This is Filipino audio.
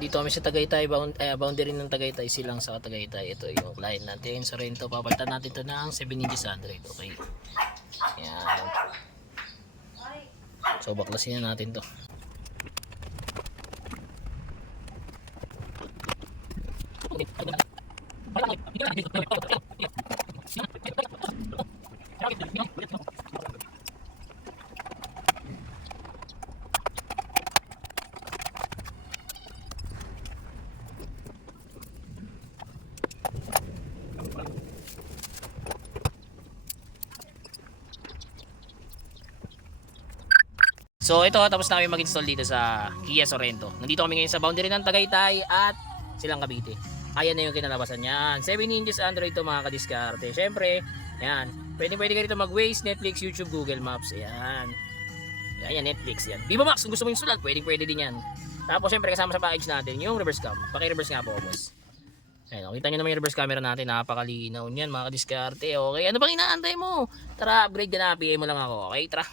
Dito kami sa Tagaytay, boundary ng Tagaytay, silang sa Tagaytay. Ito yung client natin, Sorrento. Papalitan natin ito ng 7 inches 100. Okay. Yan. So baklasin na natin to. So ito, tapos namin mag-install dito sa Kia Sorrento. Nandito kami ngayon sa boundary ng Tagaytay at Silang Cavite. Ayan na yung kinalabasan yan. 7 inches Android to mga kadiskarte. Syempre, yan. Pwede ka rito mag-Waze, Netflix, YouTube, Google Maps. Ayan. Ayan, Netflix yan. Viva Max, kung gusto mo yung sulat, pwede din yan. Tapos syempre kasama sa package natin yung reverse cam. Paki-reverse nga po, boss. Ayan, kita nyo naman yung reverse camera natin. Napakalinaw niyan mga kadiskarte. Okay, ano bang inaantay mo? Tara, upgrade ka na. PM mo lang ako. Okay, tara.